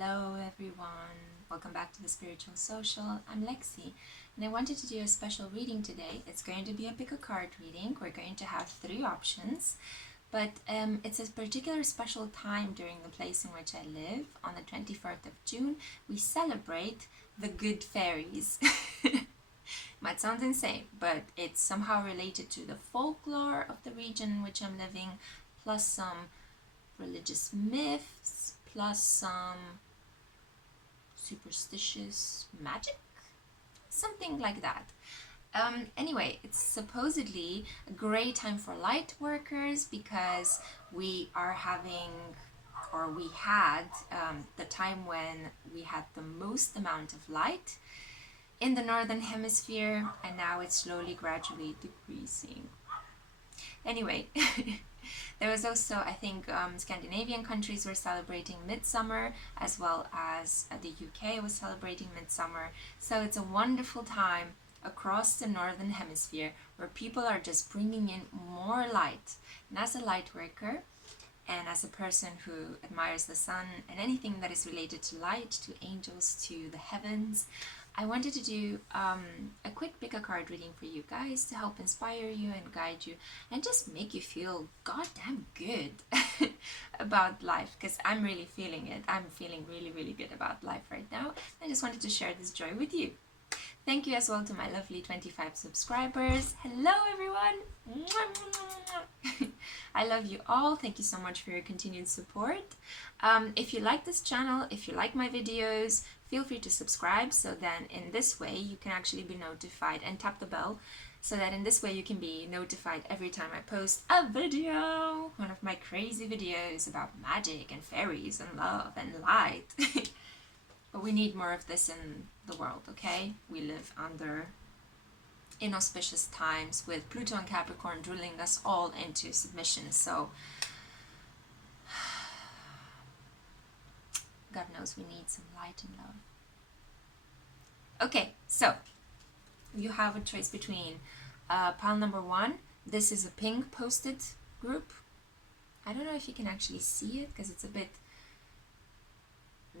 Hello everyone, welcome back to the Spiritual Social. I'm Lexi and I wanted to do a special reading today. It's going to be a pick a card reading. We're going to have 3 options, but it's a particular special time during the place in which I live. On the 24th of June, we celebrate the good fairies. Might sound insane, but it's somehow related to the folklore of the region in which I'm living, plus some religious myths, plus some superstitious magic, something like that. Anyway, it's supposedly a great time for light workers because we are having, or we had, the time when we had the most amount of light in the Northern Hemisphere, and now it's slowly, gradually decreasing. Anyway, there was also, I think, Scandinavian countries were celebrating midsummer, as well as the UK was celebrating midsummer. So it's a wonderful time across the Northern Hemisphere where people are just bringing in more light. And as a light worker, and as a person who admires the sun and anything that is related to light, to angels, to the heavens, I wanted to do a quick pick a card reading for you guys to help inspire you and guide you and just make you feel goddamn good about life, because I'm really feeling it. I'm feeling really, really good about life right now. I just wanted to share this joy with you. Thank you as well to my lovely 25 subscribers. Hello everyone! I love you all. Thank you so much for your continued support. If you like this channel, if you like my videos, feel free to subscribe, so then in this way you can actually be notified, and tap the bell so that in this way you can be notified every time I post a video, one of my crazy videos about magic and fairies and love and light. But we need more of this in the world, okay? We live under inauspicious times with Pluto and Capricorn drilling us all into submission, so God knows we need some light and love. Okay, so you have a choice between pile number 1. This is a pink post-it group. I don't know if you can actually see it because it's a bit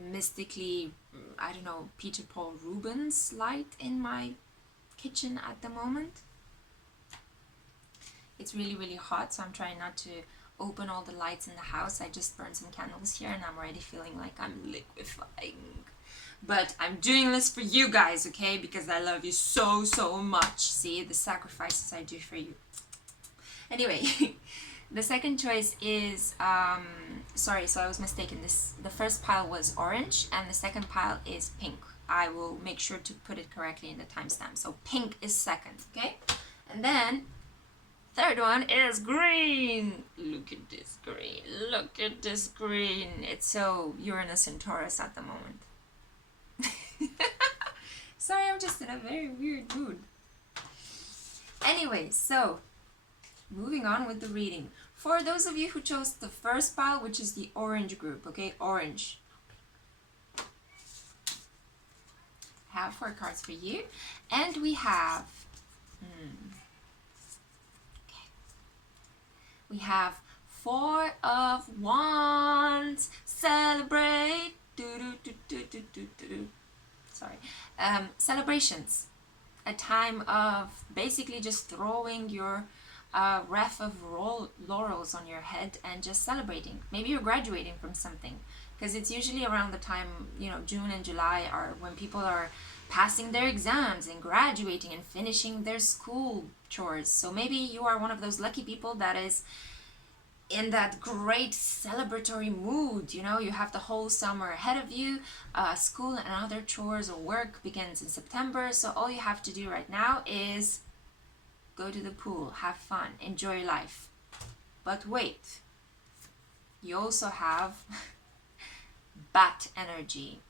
mystically, I don't know, Peter Paul Rubens light in my kitchen at the moment. It's really, really hot, so I'm trying not to open all the lights in the house. I just burned some candles here and I'm already feeling like I'm liquefying. But I'm doing this for you guys, okay? Because I love you so, so much. See, the sacrifices I do for you. Anyway, the second choice is, sorry, so I was mistaken. The first pile was orange and the second pile is pink. I will make sure to put it correctly in the timestamp. So pink is second, okay? And then third one is green. Look at this green. Look at this green. It's so Uranus and Taurus at the moment. Sorry, I'm just in a very weird mood. Anyway, so moving on with the reading. For those of you who chose the first pile, which is the orange group, okay, orange. I have 4 cards for you. And we have... We have 4 of Wands. Celebrate. Sorry. Celebrations. A time of basically just throwing your wreath of laurels on your head and just celebrating. Maybe you're graduating from something, because it's usually around the time, you know, June and July are when people are passing their exams and graduating and finishing their school chores. So maybe you are one of those lucky people that is in that great celebratory mood. You know, you have the whole summer ahead of you. School and other chores or work begins in September. So all you have to do right now is go to the pool, have fun, enjoy life. But wait, you also have bat energy,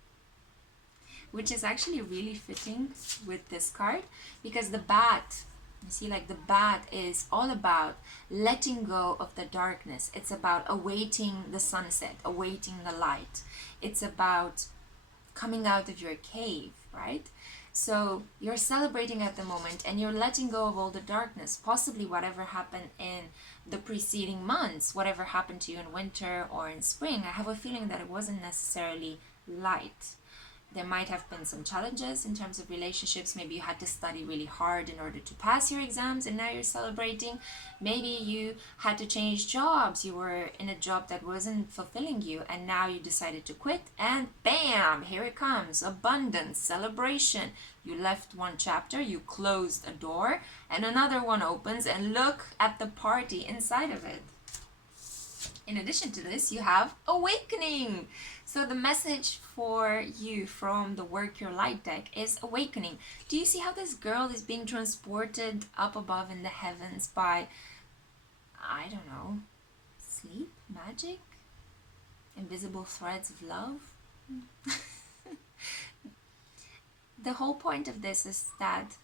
which is actually really fitting with this card, because the bat, you see, like the bat is all about letting go of the darkness. It's about awaiting the sunset, awaiting the light. It's about coming out of your cave, right? So you're celebrating at the moment and you're letting go of all the darkness, possibly whatever happened in the preceding months, whatever happened to you in winter or in spring. I have a feeling that it wasn't necessarily light. There might have been some challenges in terms of relationships. Maybe you had to study really hard in order to pass your exams and now you're celebrating. Maybe you had to change jobs. You were in a job that wasn't fulfilling you and now you decided to quit, and bam, here it comes. Abundance, celebration. You left one chapter, you closed a door, and another one opens, and look at the party inside of it. In addition to this, you have awakening. So the message for you from the Work Your Light deck is awakening. Do you see how this girl is being transported up above in the heavens by, I don't know, sleep, magic, invisible threads of love? The whole point of this is that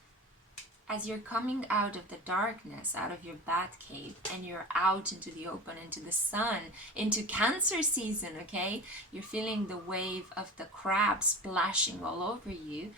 as you're coming out of the darkness, out of your bat cave, and you're out into the open, into the sun, into Cancer season, okay? You're feeling the wave of the crab splashing all over you.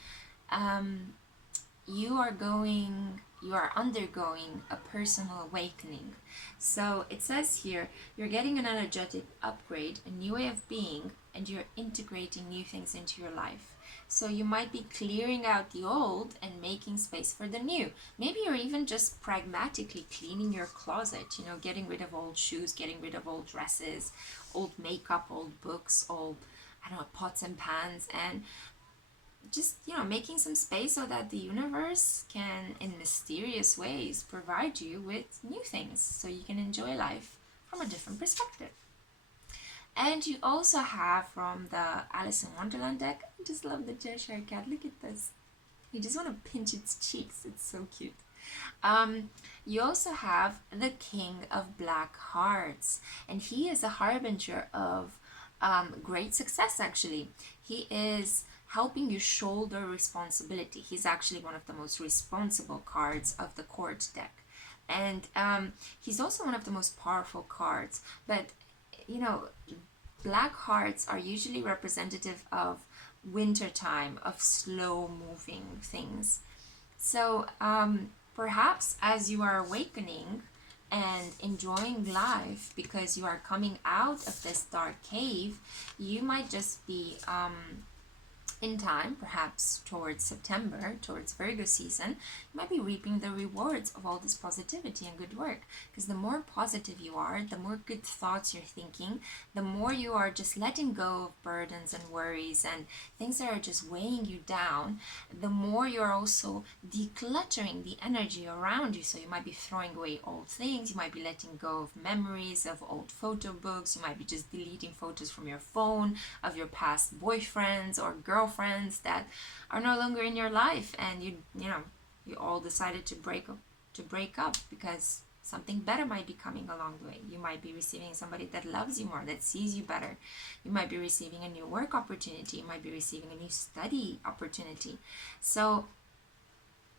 You are undergoing a personal awakening. So it says here, you're getting an energetic upgrade, a new way of being, and you're integrating new things into your life. So you might be clearing out the old and making space for the new. Maybe you're even just pragmatically cleaning your closet, getting rid of old shoes, getting rid of old dresses, old makeup, old books, old, pots and pans, and just, making some space so that the universe can, in mysterious ways, provide you with new things so you can enjoy life from a different perspective. And you also have from the Alice in Wonderland deck, I just love the Cheshire cat, look at this. You just want to pinch its cheeks, it's so cute. You also have the King of Black Hearts, and he is a harbinger of great success actually. He is helping you shoulder responsibility. He's actually one of the most responsible cards of the Court deck. And he's also one of the most powerful cards, but black hearts are usually representative of winter time, of slow moving things. So perhaps as you are awakening and enjoying life because you are coming out of this dark cave, you might just be in time, perhaps towards September, towards Virgo season, you might be reaping the rewards of all this positivity and good work. Because the more positive you are, the more good thoughts you're thinking, the more you are just letting go of burdens and worries and things that are just weighing you down, the more you're also decluttering the energy around you. So you might be throwing away old things, you might be letting go of memories of old photo books, you might be just deleting photos from your phone of your past boyfriends or girlfriends that are no longer in your life, and you all decided to break up because something better might be coming along the way. You might be receiving somebody that loves you more, that sees you better. You might be receiving a new work opportunity. You might be receiving a new study opportunity. So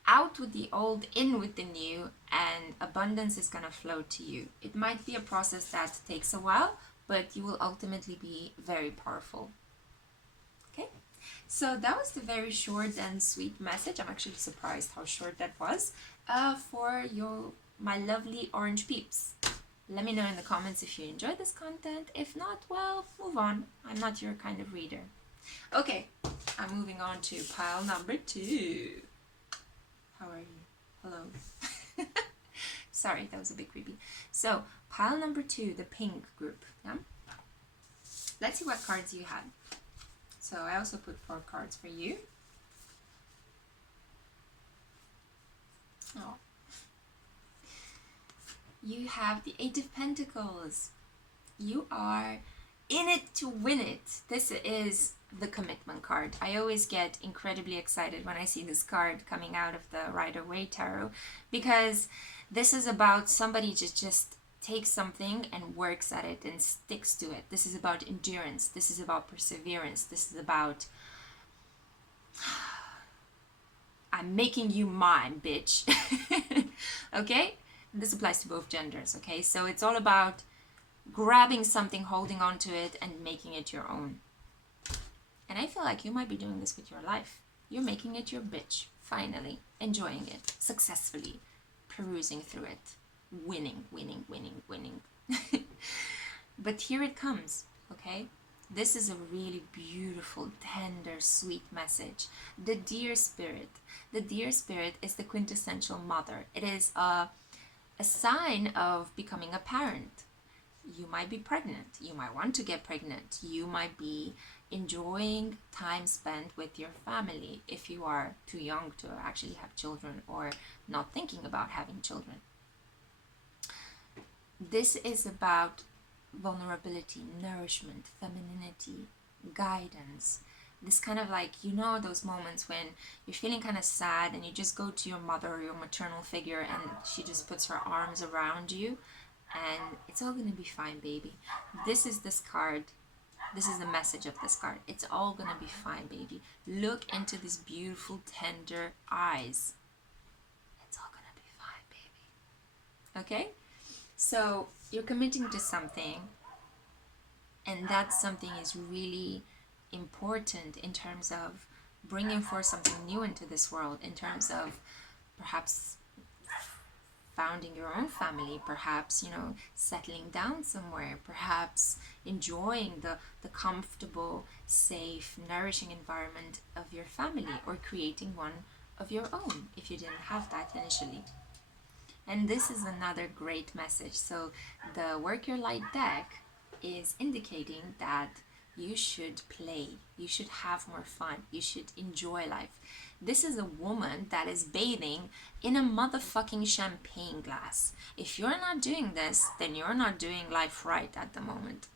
out with the old, in with the new, and abundance is going to flow to you. It might be a process that takes a while, but you will ultimately be very powerful. Okay? So that was the very short and sweet message. I'm actually surprised how short that was for my lovely orange peeps. Let me know in the comments if you enjoyed this content. If not, well, move on. I'm not your kind of reader. Okay, I'm moving on to pile number 2. How are you? Hello. Sorry, that was a bit creepy. So, pile number 2, the pink group. Yeah? Let's see what cards you had. So I also put 4 cards for you. Oh. You have the 8 of Pentacles. You are in it to win it. This is the commitment card. I always get incredibly excited when I see this card coming out of the Rider-Waite Tarot, because this is about somebody just takes something and works at it and sticks to it. This is about endurance. This is about perseverance. This is about I'm making you mine, bitch. Okay? This applies to both genders, okay? So it's all about grabbing something, holding on to it, and making it your own. And I feel like you might be doing this with your life. You're making it your bitch, finally. Enjoying it, successfully, perusing through it. Winning. But here it comes, okay? This is a really beautiful, tender, sweet message. The deer spirit. The deer spirit is the quintessential mother. It is a sign of becoming a parent. You might be pregnant. You might want to get pregnant. You might be enjoying time spent with your family if you are too young to actually have children or not thinking about having children. This is about vulnerability, nourishment, femininity, guidance. This kind of like, you know, those moments when you're feeling kind of sad and you just go to your mother or your maternal figure and she just puts her arms around you and it's all gonna be fine, baby. This is this card. This is the message of this card. It's all gonna be fine, baby. Look into these beautiful, tender eyes. It's all gonna be fine, baby. Okay? So you're committing to something, and that something is really important in terms of bringing forth something new into this world, in terms of perhaps founding your own family, perhaps, you know, settling down somewhere, perhaps enjoying the comfortable, safe, nourishing environment of your family, or creating one of your own if you didn't have that initially. And this is another great message. So the Work Your Light deck is indicating that you should play, you should have more fun, you should enjoy life. This is a woman that is bathing in a motherfucking champagne glass. If you're not doing this, then you're not doing life right at the moment.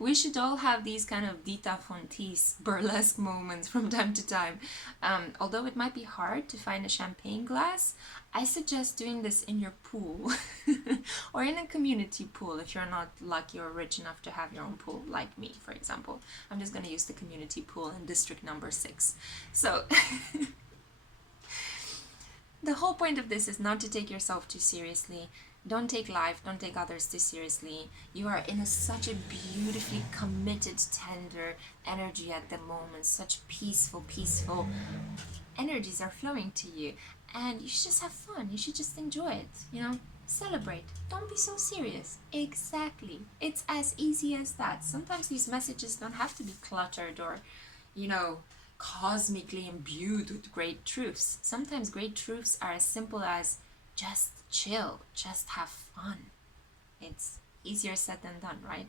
We should all have these kind of Dita Fontis burlesque moments from time to time. Although it might be hard to find a champagne glass, I suggest doing this in your pool or in a community pool if you're not lucky or rich enough to have your own pool, like me, for example. I'm just going to use the community pool in district number 6. So the whole point of this is not to take yourself too seriously. Don't take life, don't take others too seriously. You are in such a beautifully committed, tender energy at the moment. Such peaceful energies are flowing to you. And you should just have fun. You should just enjoy it, you know? Celebrate. Don't be so serious. Exactly. It's as easy as that. Sometimes these messages don't have to be cluttered or, you know, cosmically imbued with great truths. Sometimes great truths are as simple as just chill, just have fun. It's easier said than done, right?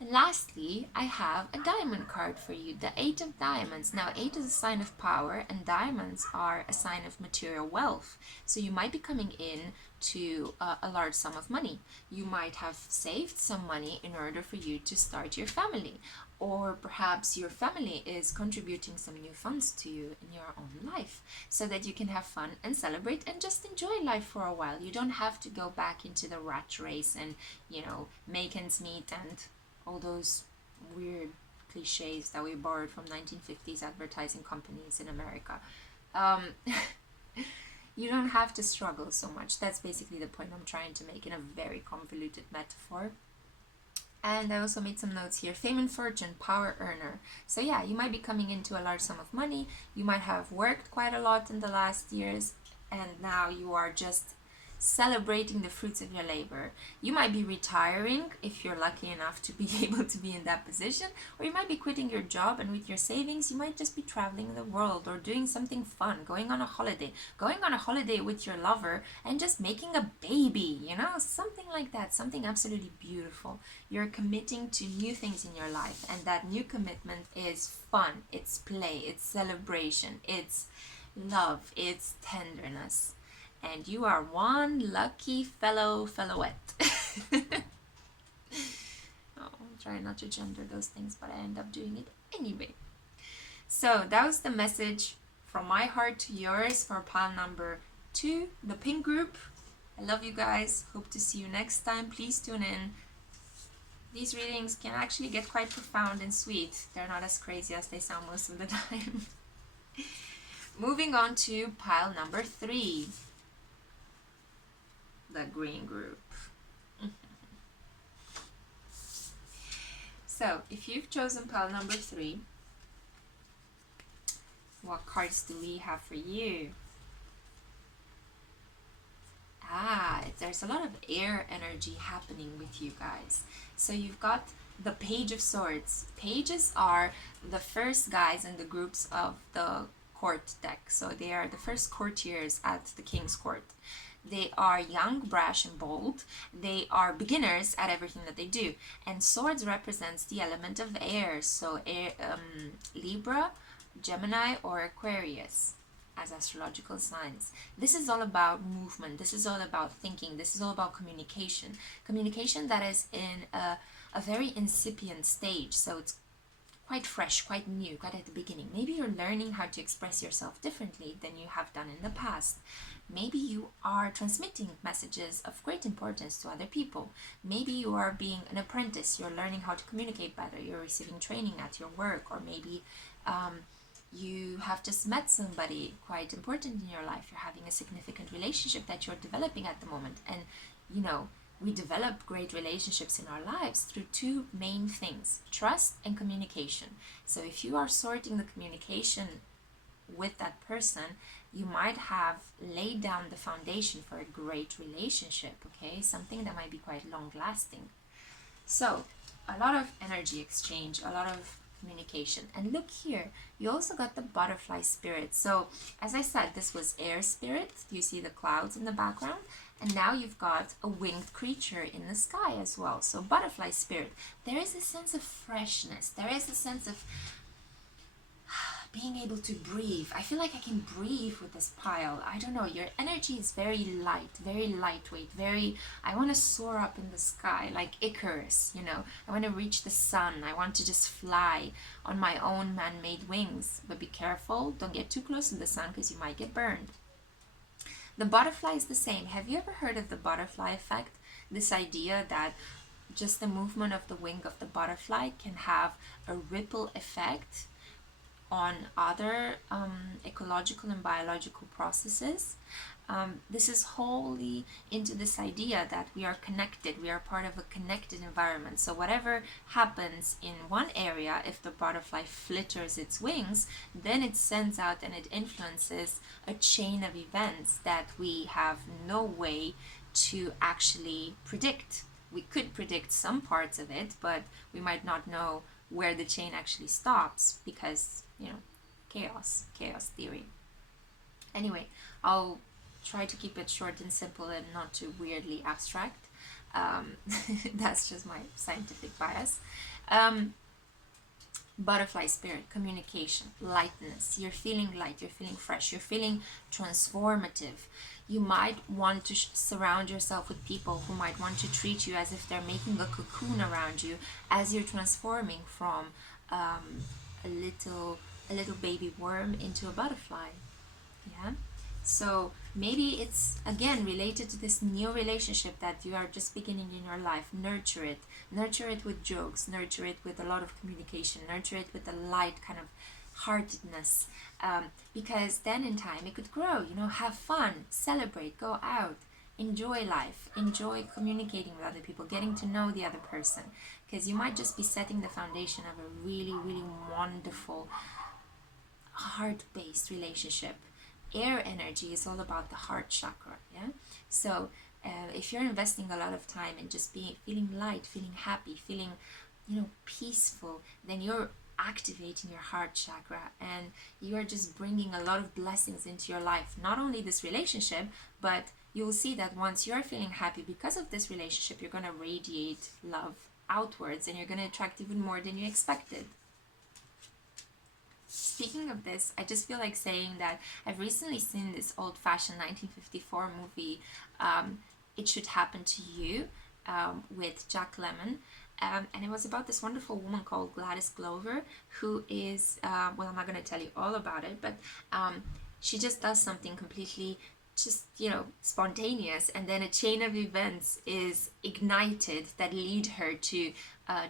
And lastly, I have a diamond card for you, the 8 of Diamonds. Now, 8 is a sign of power, and diamonds are a sign of material wealth. So you might be coming in to a large sum of money. You might have saved some money in order for you to start your family. Or perhaps your family is contributing some new funds to you in your own life so that you can have fun and celebrate and just enjoy life for a while. You don't have to go back into the rat race and, you know, make ends meet and all those weird cliches that we borrowed from 1950s advertising companies in America. You don't have to struggle so much. That's basically the point I'm trying to make in a very convoluted metaphor. And I also made some notes here. Fame and fortune, power earner. So yeah, you might be coming into a large sum of money. You might have worked quite a lot in the last years, and now you are just celebrating the fruits of your labor. You might be retiring if you're lucky enough to be able to be in that position, or you might be quitting your job, and with your savings you might just be traveling the world or doing something fun, going on a holiday with your lover and just making a baby, you know, something like that, something absolutely beautiful. You're committing to new things in your life, and that new commitment is fun, it's play, it's celebration, it's love, it's tenderness. And you are one lucky fellowette. Oh, I'm trying not to gender those things, but I end up doing it anyway. So that was the message from my heart to yours for pile number 2, the pink group. I love you guys. Hope to see you next time. Please tune in. These readings can actually get quite profound and sweet. They're not as crazy as they sound most of the time. Moving on to pile number 3. The green group. So, if you've chosen pile number 3, what cards do we have for you? There's a lot of air energy happening with you guys. So you've got the Page of Swords. Pages are the first guys in the groups of the court deck. So they are the first courtiers at the king's court. They are young, brash, and bold. They are beginners at everything that they do. And swords represents the element of air. So air, Libra, Gemini, or Aquarius as astrological signs. This is all about movement. This is all about thinking. This is all about communication. Communication that is in a very incipient stage. So it's quite fresh, quite new, quite at the beginning. Maybe you're learning how to express yourself differently than you have done in the past. Maybe you are transmitting messages of great importance to other people. Maybe you are being an apprentice. You're learning how to communicate better. You're receiving training at your work, or maybe you have just met somebody quite important in your life. You're having a significant relationship that you're developing at the moment. And, you know, we develop great relationships in our lives through two main things: trust and communication. So if you are sorting the communication with that person, you might have laid down the foundation for a great relationship, okay? Something that might be quite long lasting. So a lot of energy exchange, a lot of communication. And look here, you also got the butterfly spirit. So as I said, this was air spirit. You see the clouds in the background, and now you've got a winged creature in the sky as well. So butterfly spirit, there is a sense of freshness. There is a sense of being able to breathe. I feel like I can breathe with this pile. I don't know, your energy is very light, very lightweight, very, I want to soar up in the sky like Icarus, you know. I want to reach the sun. I want to just fly on my own man-made wings. But be careful, don't get too close to the sun because you might get burned. The butterfly is the same. Have you ever heard of the butterfly effect? This idea that just the movement of the wing of the butterfly can have a ripple effect on other ecological and biological processes. This is wholly into this idea that we are connected, we are part of a connected environment. So whatever happens in one area, if the butterfly flitters its wings, then it sends out and it influences a chain of events that we have no way to actually predict. We could predict some parts of it, but we might not know where the chain actually stops because, you know, chaos theory. Anyway, I'll try to keep it short and simple and not too weirdly abstract. That's just my scientific bias. Butterfly spirit, communication, lightness. You're feeling light, you're feeling fresh, you're feeling transformative. You might want to surround yourself with people who might want to treat you as if they're making a cocoon around you as you're transforming from a little baby worm into a butterfly. Yeah. So maybe it's again related to this new relationship that you are just beginning in your life. Nurture it with jokes, nurture it with a lot of communication, nurture it with a light kind of heartedness, because then in time it could grow. You know, have fun, celebrate, go out, enjoy life, enjoy communicating with other people, getting to know the other person, because you might just be setting the foundation of a really, really wonderful heart-based relationship. Air energy is all about the heart chakra. Yeah. So if you're investing a lot of time in just feeling light, feeling happy, feeling, you know, peaceful, then you're activating your heart chakra and you're just bringing a lot of blessings into your life. Not only this relationship, but you'll see that once you're feeling happy because of this relationship, you're going to radiate love outwards and you're going to attract even more than you expected. Speaking of this, I just feel like saying that I've recently seen this old-fashioned 1954 movie, It Should Happen to You, with Jack Lemmon. And it was about this wonderful woman called Gladys Glover, who is, well, I'm not going to tell you all about it, but she just does something completely just, you know, spontaneous, and then a chain of events is ignited that lead her to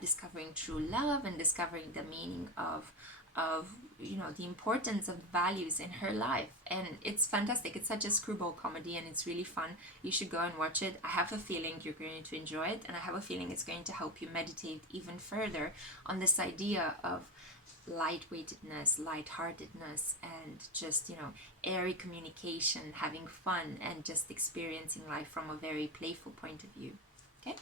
discovering true love and discovering the meaning of of the importance of values in her life, and it's fantastic. It's such a screwball comedy and it's really fun. You should go and watch it. I have a feeling you're going to enjoy it, and I have a feeling it's going to help you meditate even further on this idea of lightweightedness, lightheartedness, and just airy communication, having fun, and just experiencing life from a very playful point of view. Okay.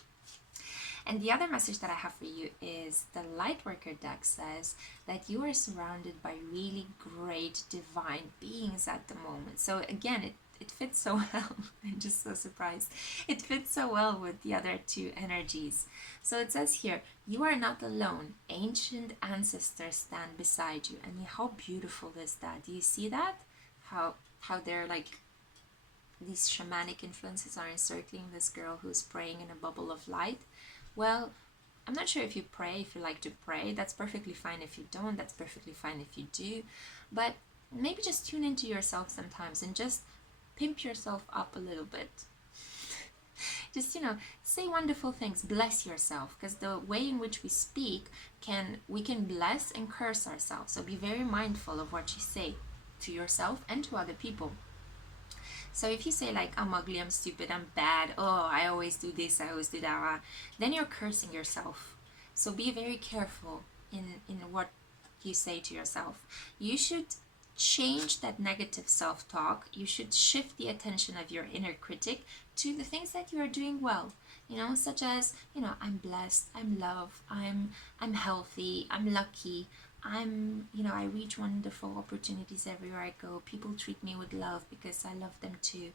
And the other message that I have for you is the Lightworker deck says that you are surrounded by really great divine beings at the moment. So again, it fits so well. I'm just so surprised. It fits so well with the other two energies. So it says here, you are not alone. Ancient ancestors stand beside you. I mean, how beautiful is that? Do you see that? How they're like, these shamanic influences are encircling this girl who's praying in a bubble of light. Well, I'm not sure if you pray, if you like to pray. That's perfectly fine if you don't. That's perfectly fine if you do. But maybe just tune into yourself sometimes and just pimp yourself up a little bit. Just, say wonderful things. Bless yourself. Because the way in which we speak, we can bless and curse ourselves. So be very mindful of what you say to yourself and to other people. So if you say like, I'm ugly, I'm stupid, I'm bad, oh, I always do this, I always do that, then you're cursing yourself. So be very careful in what you say to yourself. You should change that negative self-talk. You should shift the attention of your inner critic to the things that you are doing well. Such as, I'm blessed, I'm loved, I'm healthy, I'm lucky, I reach wonderful opportunities everywhere I go. People treat me with love because I love them too.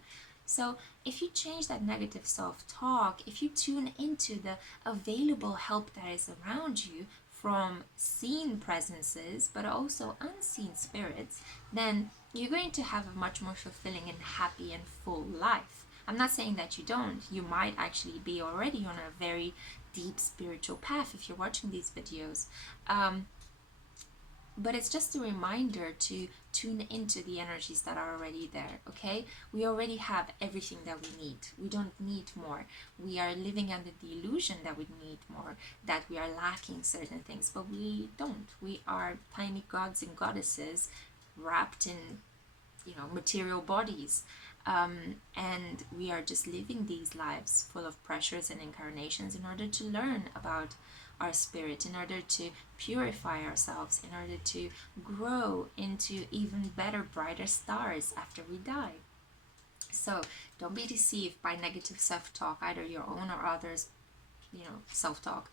So if you change that negative self-talk, if you tune into the available help that is around you from seen presences, but also unseen spirits, then you're going to have a much more fulfilling and happy and full life. I'm not saying that you don't. You might actually be already on a very deep spiritual path if you're watching these videos. But it's just a reminder to tune into the energies that are already there, okay? We already have everything that we need. We don't need more. We are living under the illusion that we need more, that we are lacking certain things, but we don't. We are tiny gods and goddesses wrapped in, material bodies. And we are just living these lives full of pressures and incarnations in order to learn about our spirit, in order to purify ourselves, in order to grow into even better, brighter stars after we die. So don't be deceived by negative self-talk, either your own or others, self-talk.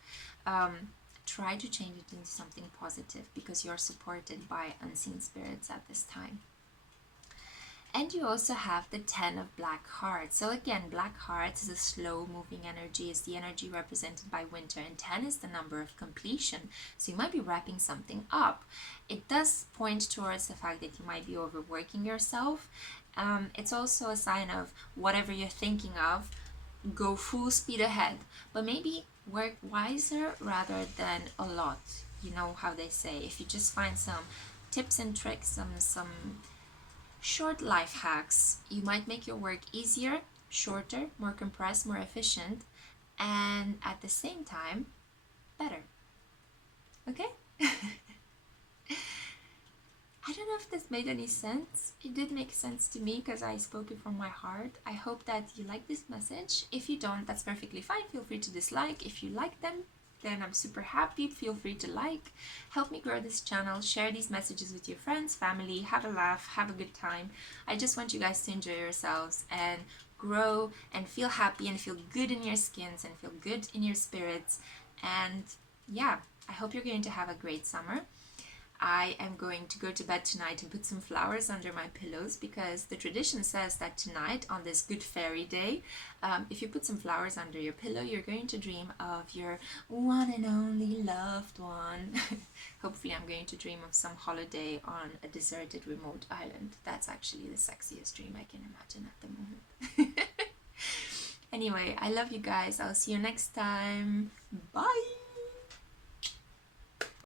Try to change it into something positive because you're supported by unseen spirits at this time. And you also have the 10 of black hearts. So again, black hearts is a slow moving energy. It's the energy represented by winter. And 10 is the number of completion. So you might be wrapping something up. It does point towards the fact that you might be overworking yourself. It's also a sign of whatever you're thinking of, go full speed ahead. But maybe work wiser rather than a lot. You know how they say, if you just find some tips and tricks, some short life hacks, you might make your work easier, shorter, more compressed, more efficient, and at the same time, better. Okay? I don't know if this made any sense. It did make sense to me because I spoke it from my heart. I hope that you like this message. If you don't, that's perfectly fine. Feel free to dislike. If you like them, then I'm super happy. Feel free to like. Help me grow this channel. Share these messages with your friends, family. Have a laugh. Have a good time. I just want you guys to enjoy yourselves and grow and feel happy and feel good in your skins and feel good in your spirits. And yeah, I hope you're going to have a great summer. I am going to go to bed tonight and put some flowers under my pillows because the tradition says that tonight, on this Good Fairy Day, if you put some flowers under your pillow, you're going to dream of your one and only loved one. Hopefully I'm going to dream of some holiday on a deserted remote island. That's actually the sexiest dream I can imagine at the moment. Anyway, I love you guys. I'll see you next time. Bye!